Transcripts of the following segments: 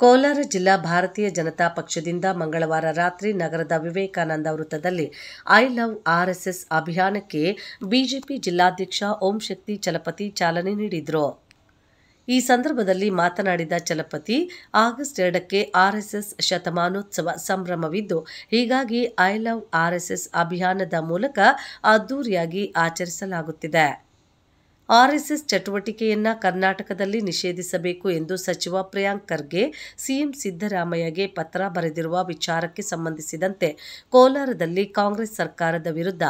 ಕೋಲಾರ ಜಿಲ್ಲಾ ಭಾರತೀಯ ಜನತಾ ಪಕ್ಷದಿಂದ ಮಂಗಳವಾರ ರಾತ್ರಿ ನಗರದ ವಿವೇಕಾನಂದ ವೃತ್ತದಲ್ಲಿ ಐ ಲವ್ ಆರ್ಎಸ್ಎಸ್ ಅಭಿಯಾನಕ್ಕೆ ಬಿಜೆಪಿ ಜಿಲ್ಲಾಧ್ಯಕ್ಷ ಓಂ ಶಕ್ತಿ ಚಲಪತಿ ಚಾಲನೆ ನೀಡಿದರು. ಈ ಸಂದರ್ಭದಲ್ಲಿ ಮಾತನಾಡಿದ ಚಲಪತಿ, ಆಗಸ್ಟ್ 2ಕ್ಕೆ ಆರ್ಎಸ್ಎಸ್ ಶತಮಾನೋತ್ಸವ ಸಂಭ್ರಮವಿದ್ದು, ಹೀಗಾಗಿ ಐ ಲವ್ ಆರ್ಎಸ್ಎಸ್ ಅಭಿಯಾನದ ಮೂಲಕ ಅದ್ದೂರಿಯಾಗಿ ಆಚರಿಸಲಾಗುತ್ತಿದೆ. ಆರ್ಎಸ್ಎಸ್ ಚಟುವಟಿಕೆಯನ್ನ ಕರ್ನಾಟಕದಲ್ಲಿ ನಿಷೇಧಿಸಬೇಕು ಎಂದು ಸಚಿವ ಪ್ರಿಯಾಂಕ್ ಖರ್ಗೆ ಸಿಎಂ ಸಿದ್ದರಾಮಯ್ಯಗೆ ಪತ್ರ ಬರೆದಿರುವ ವಿಚಾರಕ್ಕೆ ಸಂಬಂಧಿಸಿದಂತೆ ಕೋಲಾರದಲ್ಲಿ ಕಾಂಗ್ರೆಸ್ ಸರ್ಕಾರದ ವಿರುದ್ಧ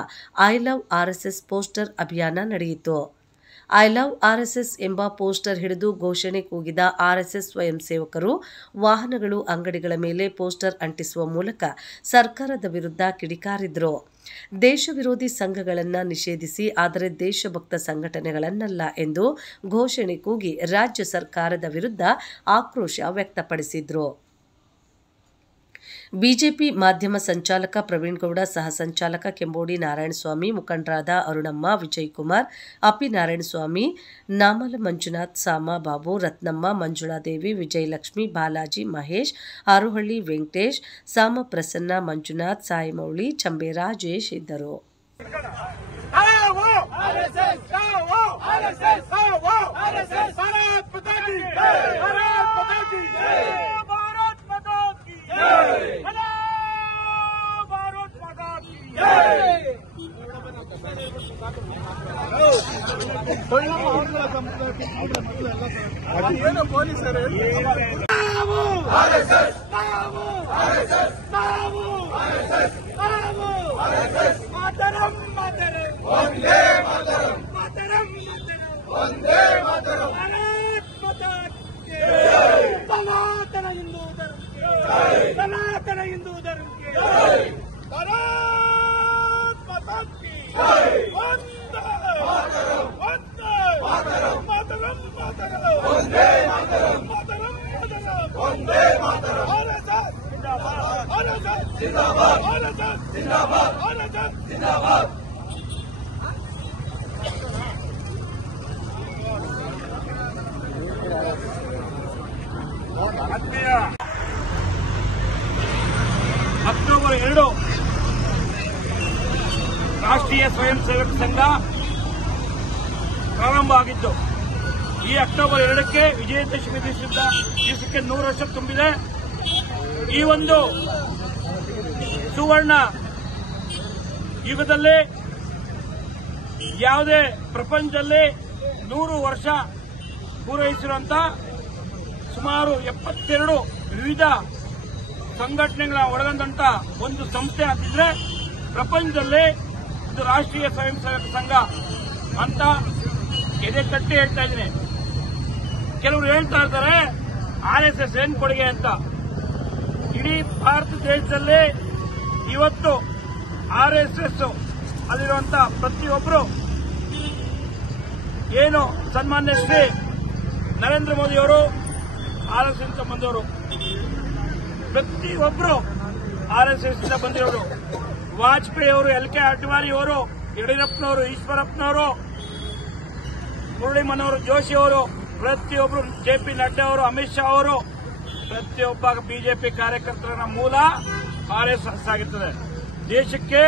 ಐ ಲವ್ ಆರ್ಎಸ್ಎಸ್ ಪೋಸ್ಟರ್ ಅಭಿಯಾನ ನಡೆಯಿತು. ಐ ಲವ್ ಆರ್ಎಸ್ಎಸ್ ಎಂಬ ಪೋಸ್ಟರ್ ಹಿಡಿದು ಘೋಷಣೆ ಕೂಗಿದ ಆರ್ಎಸ್ಎಸ್ ಸ್ವಯಂ ಸೇವಕರು ವಾಹನಗಳು, ಅಂಗಡಿಗಳ ಮೇಲೆ ಪೋಸ್ಟರ್ ಅಂಟಿಸುವ ಮೂಲಕ ಸರ್ಕಾರದ ವಿರುದ್ಧ ಕಿಡಿಕಾರಿದ್ರು. ದೇಶ ವಿರೋಧಿ ಸಂಘಗಳನ್ನು ನಿಷೇಧಿಸಿ, ಆದರೆ ದೇಶಭಕ್ತ ಸಂಘಟನೆಗಳನ್ನಲ್ಲ ಎಂದು ಘೋಷಣೆ ಕೂಗಿ ರಾಜ್ಯ ಸರ್ಕಾರದ ವಿರುದ್ಧ ಆಕ್ರೋಶ ವ್ಯಕ್ತಪಡಿಸಿದ್ರು. ಬಿಜೆಪಿ ಮಾಧ್ಯಮ ಸಂಚಾಲಕ ಪ್ರವೀಣ್ ಗೌಡ, ಸಹ ಸಂಚಾಲಕ ಕೆಂಬೋಡಿ ನಾರಾಯಣಸ್ವಾಮಿ, ಮುಖಂಡರಾದ ಅರುಣಮ್ಮ, ವಿಜಯಕುಮಾರ್, ಅಪಿ ನಾರಾಯಣಸ್ವಾಮಿ, ನಾಮಲ ಮಂಜುನಾಥ್, ಸಾಮಾ ಬಾಬು, ರತ್ನಮ್ಮ, ಮಂಜುಳಾದೇವಿ, ವಿಜಯಲಕ್ಷ್ಮಿ, ಬಾಲಾಜಿ, ಮಹೇಶ್, ಹಾರುಹಳ್ಳಿ ವೆಂಕಟೇಶ್, ಸಾಮ ಪ್ರಸನ್ನ, ಮಂಜುನಾಥ್, ಸಾಯಿಮೌಳಿ, ಚಂಬೆ ರಾಜೇಶ್ ಇದ್ದರು. ಅಕ್ಟೋಬರ್ 2 ರಾಷ್ಟ್ರೀಯ ಸ್ವಯಂ ಸೇವಕ ಸಂಘ ಪ್ರಾರಂಭ ಆಗಿದ್ದು, ಈ ಅಕ್ಟೋಬರ್ 2ಕ್ಕೆ ವಿಜಯದಶಮಿ ದಿವಸಕ್ಕೆ 100 ವರ್ಷ ತುಂಬಿದೆ. ಈ ಒಂದು ಸುವರ್ಣ ಯುಗದಲ್ಲಿ ಯಾವುದೇ ಪ್ರಪಂಚದಲ್ಲಿ 100 ವರ್ಷ ಪೂರೈಸಿರುವಂತಹ ಸುಮಾರು 72 ವಿವಿಧ ಸಂಘಟನೆಗಳ ಒಳಗೊಂಡಂತ ಒಂದು ಸಂಸ್ಥೆ ಆಗಿದ್ರೆ ಪ್ರಪಂಚದಲ್ಲಿ ಇದು ರಾಷ್ಟ್ರೀಯ ಸ್ವಯಂ ಸೇವಕ ಸಂಘ ಅಂತ ಎದೆ ತಟ್ಟಿ ಹೇಳ್ತಾ ಇದ್ದೀನಿ. ಕೆಲವರು ಹೇಳ್ತಾ ಇರ್ತಾರೆ ಆರ್ಎಸ್ಎಸ್ ಏನ್ ಕೊಡುಗೆ ಅಂತ. ಇಡೀ ಭಾರತ ದೇಶದಲ್ಲಿ ಇವತ್ತು ಆರ್ಎಸ್ಎಸ್ ಅಲ್ಲಿರುವಂತಹ ಪ್ರತಿಯೊಬ್ಬರು ಏನು ಸನ್ಮಾನ್ಯ ಶ್ರೀ ನರೇಂದ್ರ ಮೋದಿಯವರು ಆರ್ಎಸ್ಎಸ್ ಬಂದವರು, ಪ್ರತಿಯೊಬ್ಬರು ಆರ್ಎಸ್ಎಸ್ ಬಂದಿರೋರು. ವಾಜಪೇಯಿ ಅವರು, LK ಅಡ್ವಾಣಿ ಅವರು, ಯಡಿಯೂರಪ್ಪನವರು, ಈಶ್ವರಪ್ಪನವರು, ಮುರಳಿ ಮನೋಹರ್ ಜೋಶಿ ಅವರು, ಪ್ರತಿಯೊಬ್ಬರು JP ನಡ್ಡಾ ಅವರು, ಅಮಿತ್ ಶಾ ಅವರು, ಪ್ರತಿಯೊಬ್ಬ ಬಿಜೆಪಿ ಕಾರ್ಯಕರ್ತರ ಮೂಲ ಆರ್ಎಸ್ಎಸ್ ಆಗಿರ್ತದೆ. ದೇಶಕ್ಕೆ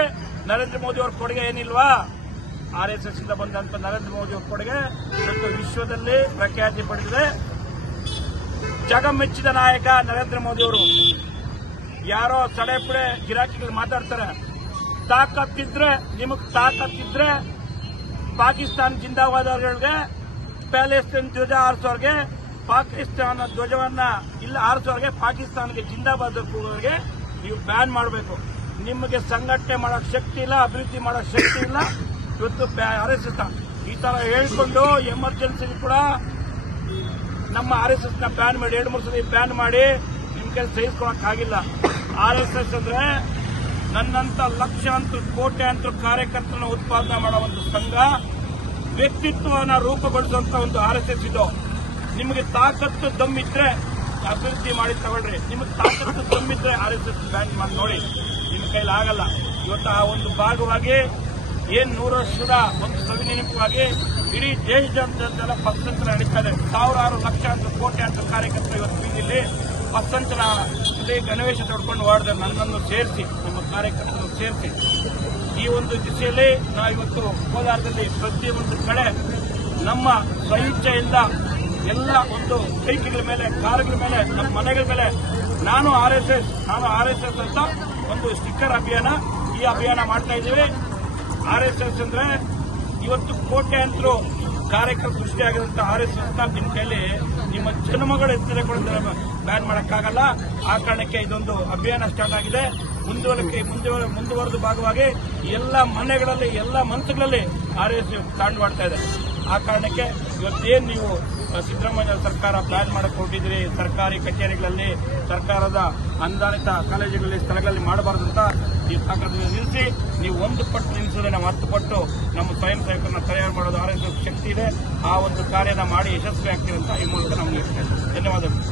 ನರೇಂದ್ರ ಮೋದಿ ಅವರ ಕೊಡುಗೆ ಏನಿಲ್ವಾ? ಆರ್ಎಸ್ಎಸ್ ಇಂದ ಬಂದಂತ ನರೇಂದ್ರ ಮೋದಿ ಅವರ ಕೊಡುಗೆ ಇವತ್ತು ವಿಶ್ವದಲ್ಲಿ ಪ್ರಖ್ಯಾತಿ ಪಡೆದಿದೆ. ಜಗಮೆಚ್ಚಿದ ನಾಯಕ ನರೇಂದ್ರ ಮೋದಿ ಅವರು. ಯಾರೋ ಸಡೆಪಡೆ ಗಿರಾಕಿಗಳು ಮಾತಾಡ್ತಾರೆ. ತಾಕತ್ತಿದ್ರೆ, ನಿಮಗ್ ತಾಕತ್ತಿದ್ರೆ ಪಾಕಿಸ್ತಾನ ಜಿಂದಾಬಾದ್ಗೆ, ಪ್ಯಾಲೆಸ್ತೈನ್ ಧ್ವಜ ಆರಿಸೋರ್ಗೆ, ಪಾಕಿಸ್ತಾನ ಧ್ವಜವನ್ನ ಇಲ್ಲ ಆರಿಸೋರ್ಗೆ, ಪಾಕಿಸ್ತಾನಕ್ಕೆ ಜಿಂದಾಬಾದ್ ಕೂಗೋರ್ಗೆ ನೀವು ಬ್ಯಾನ್ ಮಾಡಬೇಕು. ನಿಮಗೆ ಸಂಘಟನೆ ಮಾಡೋಕ್ ಶಕ್ತಿ ಇಲ್ಲ, ಅಭಿವೃದ್ಧಿ ಮಾಡೋಕ್ ಶಕ್ತಿ ಇಲ್ಲ. ಇವತ್ತು ಆರ್ಎಸ್ಎಸ್ ಈ ತರ ಹೇಳ್ಕೊಂಡು ಎಮರ್ಜೆನ್ಸಿ ಕೂಡ ನಮ್ಮ ಆರ್ಎಸ್ಎಸ್ ನ ಬ್ಯಾನ್ ಮಾಡಿ 2-3 ಸಲ ಬ್ಯಾನ್ ಮಾಡಿ ನಿಮ್ ಕೈ ಸಹಿಸ್ಕೊಳಕ್ಕಾಗಿಲ್ಲ. ಆರ್ಎಸ್ಎಸ್ ಅಂದ್ರೆ ನನ್ನಂತ ಲಕ್ಷಾಂತರ ಕೋಟ್ಯಾಂತರ ಕಾರ್ಯಕರ್ತರನ್ನ ಉತ್ಪಾದನೆ ಮಾಡೋ ಒಂದು ಸಂಘ, ವ್ಯಕ್ತಿತ್ವವನ್ನು ರೂಪುಗೊಳಿಸುವಂತ ಒಂದು ಆರ್ಎಸ್ಎಸ್ ಇದು. ನಿಮಗೆ ತಾಕತ್ತು ದಮ್ಮಿದ್ರೆ ಅಭಿವೃದ್ಧಿ ಮಾಡಿ ತಗೊಳ್ರಿ. ನಿಮಗೆ ತಾಕತ್ತು ದಮ್ಮಿದ್ರೆ ಆರ್ಎಸ್ಎಸ್ ಬ್ಯಾನ್ ಮಾಡಿ ನೋಡಿ. ನಿಮ್ಮ ಕೈಲಿ ಆಗಲ್ಲ. ಇವತ್ತು ಆ ಒಂದು ಭಾಗವಾಗಿ ಏನ್ 100 ವರ್ಷದ ಒಂದು ಸವಿನೆನಪವಾಗಿ ಇಡೀ ದೇಶದಾದ್ಯಂತ ಪಕ್ಷಾಂತರ ನಡೀತಾ ಇದೆ. ಸಾವಿರಾರು ಲಕ್ಷಾಂತರ ಕೋಟ್ಯಾಂತರ ಕಾರ್ಯಕರ್ತರು ಇವತ್ತು ಬೀದಿಯಲ್ಲಿ ಪತ್ತಂಚನ ಗಣವೇಶ ತೊಡ್ಕೊಂಡು ಓಡಿದ್ರೆ ನನ್ನನ್ನು ಸೇರಿಸಿ, ನಮ್ಮ ಕಾರ್ಯಕರ್ತರನ್ನು ಸೇರಿಸಿ ಈ ಒಂದು ದಿಸೆಯಲ್ಲಿ ನಾವಿವತ್ತು ಕೋಲಾರದಲ್ಲಿ ಪ್ರತಿಯೊಂದು ಕಡೆ ನಮ್ಮ ಸ್ವಇಚ್ಛೆಯಿಂದ ಎಲ್ಲ ಒಂದು ಬೈಕ್ಗಳ ಮೇಲೆ, ಕಾರುಗಳ ಮೇಲೆ, ನಮ್ಮ ಮನೆಗಳ ಮೇಲೆ ನಾನು RSS ಅಂತ ಒಂದು ಸ್ಟಿಕ್ಕರ್ ಅಭಿಯಾನ, ಈ ಅಭಿಯಾನ ಮಾಡ್ತಾ ಇದ್ದೀವಿ. RSS ಅಂದ್ರೆ ಇವತ್ತು ಕೋಟ್ಯಾಂತರು ಕಾರ್ಯಕರ್ತರು ಸೃಷ್ಟಿಯಾಗಿರುವಂತಹ RSS ನಿಮ್ಮ ಕೈಲಿ ನಿಮ್ಮ ಜನ್ಮಗಳು ಎತ್ತಿರಕೊಂಡು ಬ್ಯಾನ್ ಮಾಡಕ್ಕಾಗಲ್ಲ. ಆ ಕಾರಣಕ್ಕೆ ಇದೊಂದು ಅಭಿಯಾನ ಸ್ಟಾರ್ಟ್ ಆಗಿದೆ. ಮುಂದುವರೆದ ಭಾಗವಾಗಿ ಎಲ್ಲ ಮನೆಗಳಲ್ಲಿ, ಎಲ್ಲ ಮನಸ್ಸುಗಳಲ್ಲಿ RSS ತಾಂಡವಾಡ್ತಾ ಇದೆ. ಆ ಕಾರಣಕ್ಕೆ ಇವತ್ತೇನು ನೀವು ಸಿದ್ದರಾಮಯ್ಯ ಸರ್ಕಾರ ಪ್ಲಾನ್ ಮಾಡಕ್ಕೆ ಹೊರಟಿದ್ದೀರಿ, ಸರ್ಕಾರಿ ಕಚೇರಿಗಳಲ್ಲಿ, ಸರ್ಕಾರದ ಅನುದಾನಿತ ಕಾಲೇಜುಗಳಲ್ಲಿ, ಸ್ಥಳಗಳಲ್ಲಿ ಮಾಡಬಾರದು ಅಂತ ನೀವು ತಾಕತ್ತು ನಿಲ್ಲಿಸಿ, ನೀವು ಒಂದು ಪಟ್ಟು ನಿಲ್ಲಿಸಿದ್ರೆ ನಾವು 10 ಪಟ್ಟು ನಮ್ಮ ಸ್ವಯಂ ಸೇವಕರನ್ನ ತಯಾರು ಮಾಡೋದು RSS ಶಕ್ತಿ ಇದೆ. ಆ ಒಂದು ಕಾರ್ಯನ ಮಾಡಿ ಯಶಸ್ವಿ ಆಗ್ತೀವಿ ಅಂತ ಈ ಮೂಲಕ ನಮಗೆ ಧನ್ಯವಾದಗಳು.